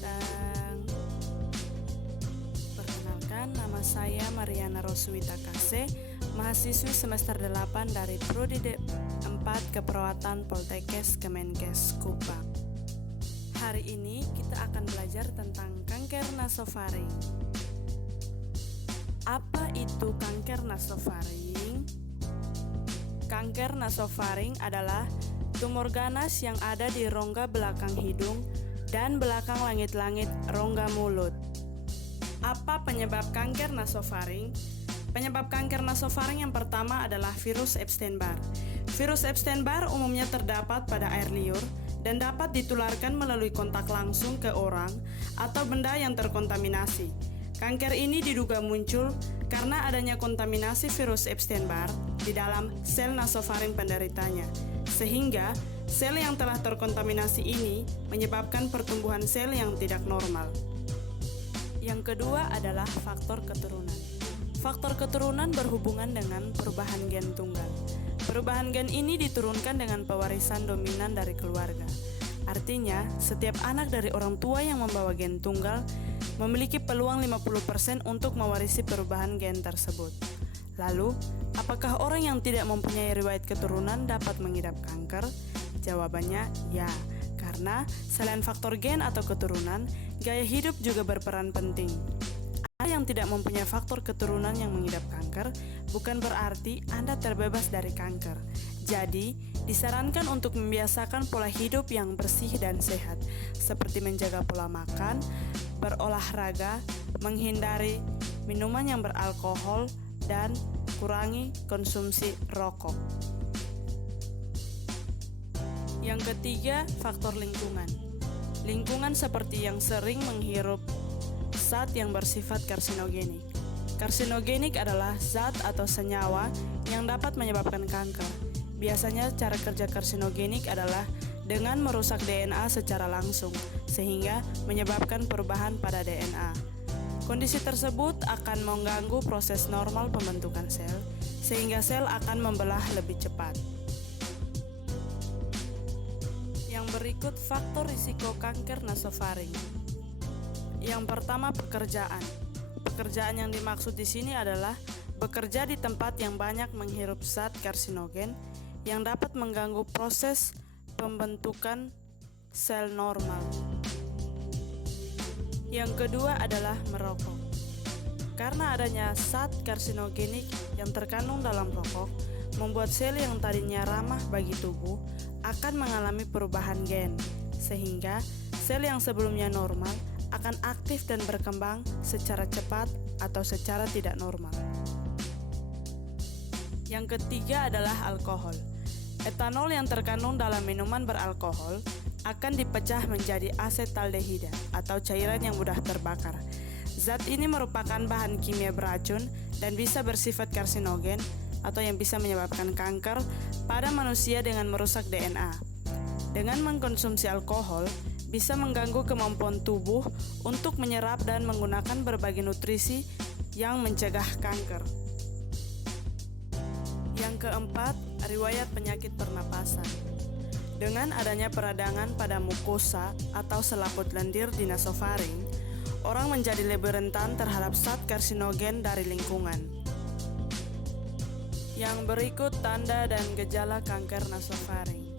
Dan perkenalkan, nama saya Mariana Roswita Kase, mahasiswi semester 8 dari Prodi 4 Keperawatan Poltekkes Kemenkes Kupang. Hari ini kita akan belajar tentang kanker nasofaring. Apa itu kanker nasofaring? Kanker nasofaring adalah tumor ganas yang ada di rongga belakang hidung dan belakang langit-langit rongga mulut. Apa penyebab kanker nasofaring? Penyebab kanker nasofaring yang pertama adalah virus Epstein-Barr. Virus Epstein-Barr umumnya terdapat pada air liur dan dapat ditularkan melalui kontak langsung ke orang atau benda yang terkontaminasi. Kanker ini diduga muncul karena adanya kontaminasi virus Epstein-Barr di dalam sel nasofaring penderitanya, sehingga sel yang telah terkontaminasi ini menyebabkan pertumbuhan sel yang tidak normal. Yang kedua adalah faktor keturunan. Faktor keturunan berhubungan dengan perubahan gen tunggal. Perubahan gen ini diturunkan dengan pewarisan dominan dari keluarga. Artinya, setiap anak dari orang tua yang membawa gen tunggal memiliki peluang 50% untuk mewarisi perubahan gen tersebut. Lalu, apakah orang yang tidak mempunyai riwayat keturunan dapat mengidap kanker? Jawabannya ya, karena selain faktor gen atau keturunan, gaya hidup juga berperan penting. Anda yang tidak mempunyai faktor keturunan yang mengidap kanker, bukan berarti Anda terbebas dari kanker. Jadi, disarankan untuk membiasakan pola hidup yang bersih dan sehat, seperti menjaga pola makan, berolahraga, menghindari minuman yang beralkohol, dan kurangi konsumsi rokok. Yang ketiga, faktor lingkungan. Lingkungan seperti yang sering menghirup zat yang bersifat karsinogenik. Karsinogenik adalah zat atau senyawa yang dapat menyebabkan kanker. Biasanya cara kerja karsinogenik adalah dengan merusak DNA secara langsung, sehingga menyebabkan perubahan pada DNA. Kondisi tersebut akan mengganggu proses normal pembentukan sel, sehingga sel akan membelah lebih cepat. Yang berikut faktor risiko kanker nasofaring. Yang pertama, pekerjaan. Pekerjaan yang dimaksud di sini adalah bekerja di tempat yang banyak menghirup zat karsinogen yang dapat mengganggu proses pembentukan sel normal. Yang kedua adalah merokok. Karena adanya zat karsinogenik yang terkandung dalam rokok, membuat sel yang tadinya ramah bagi tubuh akan mengalami perubahan gen, sehingga sel yang sebelumnya normal akan aktif dan berkembang secara cepat atau secara tidak normal. Yang ketiga adalah alkohol. Etanol yang terkandung dalam minuman beralkohol akan dipecah menjadi asetaldehida atau cairan yang mudah terbakar. Zat ini merupakan bahan kimia beracun dan bisa bersifat karsinogen atau yang bisa menyebabkan kanker pada manusia dengan merusak DNA. Dengan mengkonsumsi alkohol, bisa mengganggu kemampuan tubuh untuk menyerap dan menggunakan berbagai nutrisi yang mencegah kanker. Yang keempat, riwayat penyakit pernapasan. Dengan adanya peradangan pada mukosa atau selaput lendir di nasofaring, orang menjadi lebih rentan terhadap zat karsinogen dari lingkungan. Yang berikut tanda dan gejala kanker nasofaring.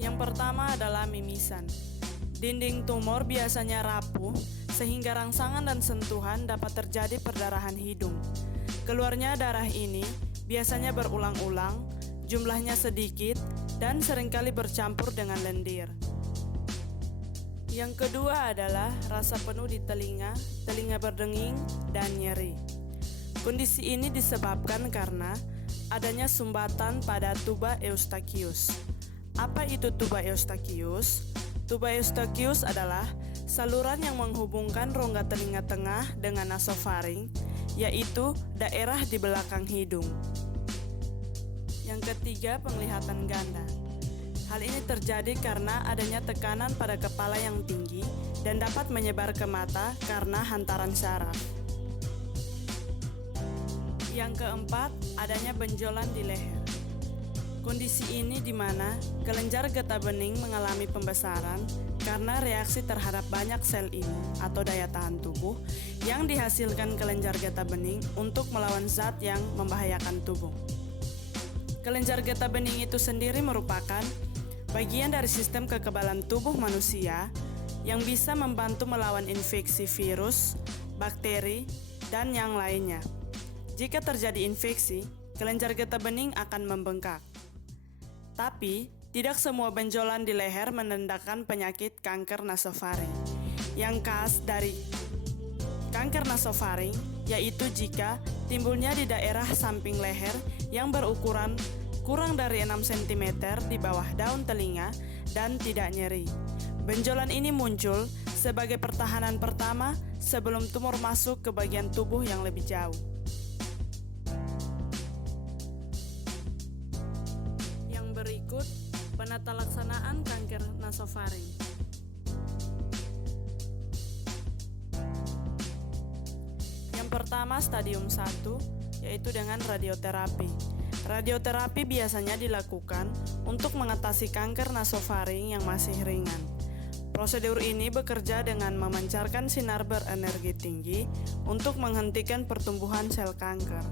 Yang pertama adalah mimisan. Dinding tumor biasanya rapuh, sehingga rangsangan dan sentuhan dapat terjadi perdarahan hidung. Keluarnya darah ini biasanya berulang-ulang, jumlahnya sedikit, dan seringkali bercampur dengan lendir. Yang kedua adalah rasa penuh di telinga berdenging, dan nyeri. Kondisi ini disebabkan karena adanya sumbatan pada tuba eustachius. Apa itu tuba eustachius? Tuba eustachius adalah saluran yang menghubungkan rongga telinga tengah dengan nasofaring, yaitu daerah di belakang hidung. Yang ketiga, penglihatan ganda. Hal ini terjadi karena adanya tekanan pada kepala yang tinggi dan dapat menyebar ke mata karena hantaran syaraf. Yang keempat, adanya benjolan di leher. Kondisi ini di mana kelenjar getah bening mengalami pembesaran karena reaksi terhadap banyak sel imun atau daya tahan tubuh yang dihasilkan kelenjar getah bening untuk melawan zat yang membahayakan tubuh. Kelenjar getah bening itu sendiri merupakan bagian dari sistem kekebalan tubuh manusia yang bisa membantu melawan infeksi virus, bakteri, dan yang lainnya. Jika terjadi infeksi, kelenjar getah bening akan membengkak. Tapi, tidak semua benjolan di leher menandakan penyakit kanker nasofaring. Yang khas dari kanker nasofaring yaitu jika timbulnya di daerah samping leher yang berukuran kurang dari 6 cm di bawah daun telinga dan tidak nyeri. Benjolan ini muncul sebagai pertahanan pertama sebelum tumor masuk ke bagian tubuh yang lebih jauh. Berikut penata laksanaan kanker nasofaring. Yang pertama stadium 1 yaitu dengan radioterapi. Radioterapi biasanya dilakukan untuk mengatasi kanker nasofaring yang masih ringan. Prosedur ini bekerja dengan memancarkan sinar berenergi tinggi untuk menghentikan pertumbuhan sel kanker.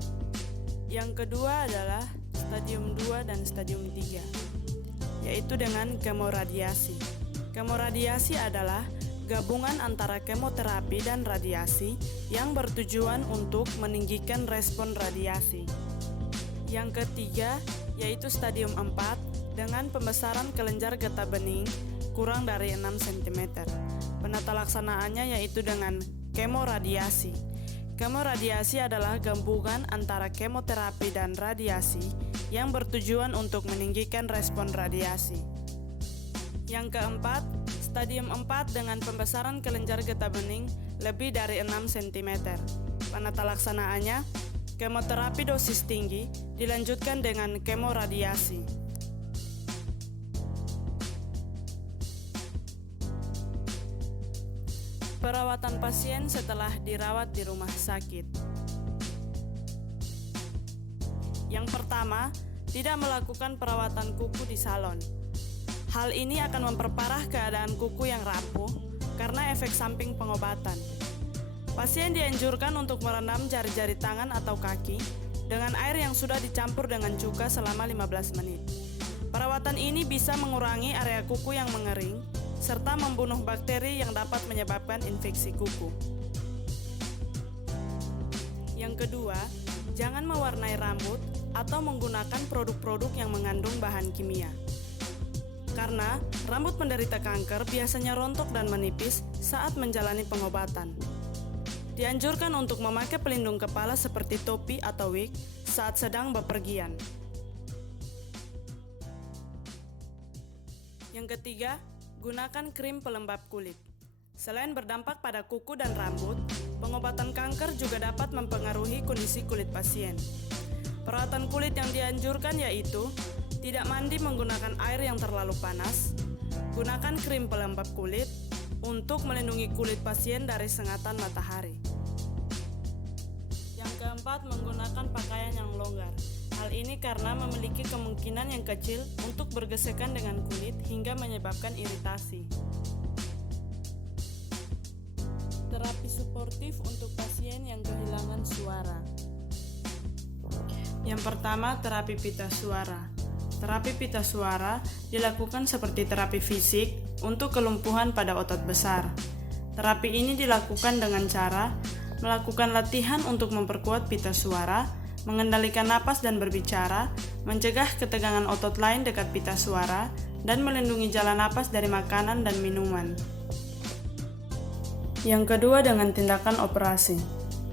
Yang kedua adalah stadium 2 dan stadium 3, yaitu dengan kemoradiasi. Kemoradiasi adalah gabungan antara kemoterapi dan radiasi yang bertujuan untuk meninggikan respon radiasi. Yang ketiga, yaitu stadium 4 dengan pembesaran kelenjar getah bening kurang dari 6 cm. Penata laksanaannya yaitu dengan kemoradiasi. Kemoradiasi adalah gabungan antara kemoterapi dan radiasi yang bertujuan untuk meninggikan respon radiasi. Yang keempat, stadium 4 dengan pembesaran kelenjar getah bening lebih dari 6 cm. Penata laksanaannya, kemoterapi dosis tinggi dilanjutkan dengan kemoradiasi. Perawatan pasien setelah dirawat di rumah sakit. Yang pertama, tidak melakukan perawatan kuku di salon. Hal ini akan memperparah keadaan kuku yang rapuh karena efek samping pengobatan. Pasien dianjurkan untuk merendam jari-jari tangan atau kaki dengan air yang sudah dicampur dengan cuka selama 15 menit. Perawatan ini bisa mengurangi area kuku yang mengering serta membunuh bakteri yang dapat menyebabkan infeksi kuku. Yang kedua, jangan mewarnai rambut atau menggunakan produk-produk yang mengandung bahan kimia. Karena rambut penderita kanker biasanya rontok dan menipis saat menjalani pengobatan. Dianjurkan untuk memakai pelindung kepala seperti topi atau wig saat sedang bepergian. Yang ketiga, gunakan krim pelembab kulit. Selain berdampak pada kuku dan rambut, pengobatan kanker juga dapat mempengaruhi kondisi kulit pasien. Perawatan kulit yang dianjurkan yaitu tidak mandi menggunakan air yang terlalu panas, gunakan krim pelembab kulit untuk melindungi kulit pasien dari sengatan matahari. Yang keempat, menggunakan pakaian yang longgar. Hal ini karena memiliki kemungkinan yang kecil untuk bergesekan dengan kulit hingga menyebabkan iritasi. Terapi suportif untuk pasien yang kehilangan suara. Yang pertama, terapi pita suara. Terapi pita suara dilakukan seperti terapi fisik untuk kelumpuhan pada otot besar. Terapi ini dilakukan dengan cara melakukan latihan untuk memperkuat pita suara, mengendalikan napas dan berbicara, mencegah ketegangan otot lain dekat pita suara, dan melindungi jalan napas dari makanan dan minuman. Yang kedua, dengan tindakan operasi.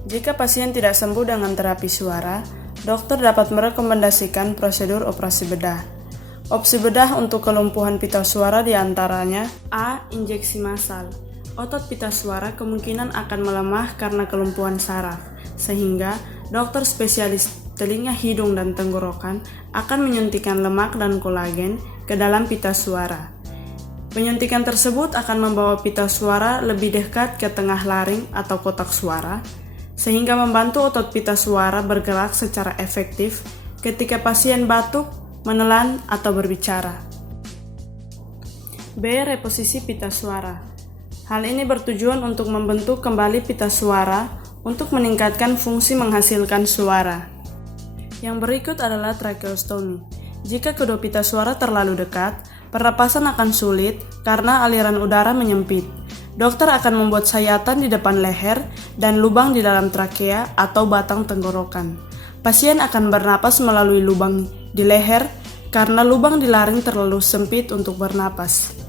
Jika pasien tidak sembuh dengan terapi suara, dokter dapat merekomendasikan prosedur operasi bedah. Opsi bedah untuk kelumpuhan pita suara diantaranya A. Injeksi massal. Otot pita suara kemungkinan akan melemah karena kelumpuhan saraf, sehingga dokter spesialis telinga, hidung, dan tenggorokan akan menyuntikkan lemak dan kolagen ke dalam pita suara. Penyuntikan tersebut akan membawa pita suara lebih dekat ke tengah laring atau kotak suara, sehingga membantu otot pita suara bergerak secara efektif ketika pasien batuk menelan, atau berbicara. B. Reposisi pita suara. Hal ini bertujuan untuk membentuk kembali pita suara untuk meningkatkan fungsi menghasilkan suara. Yang berikut adalah tracheostomy. Jika kedua pita suara terlalu dekat, pernapasan akan sulit karena aliran udara menyempit. Dokter akan membuat sayatan di depan leher dan lubang di dalam trakea atau batang tenggorokan. Pasien akan bernapas melalui lubang di leher karena lubang di laring terlalu sempit untuk bernapas.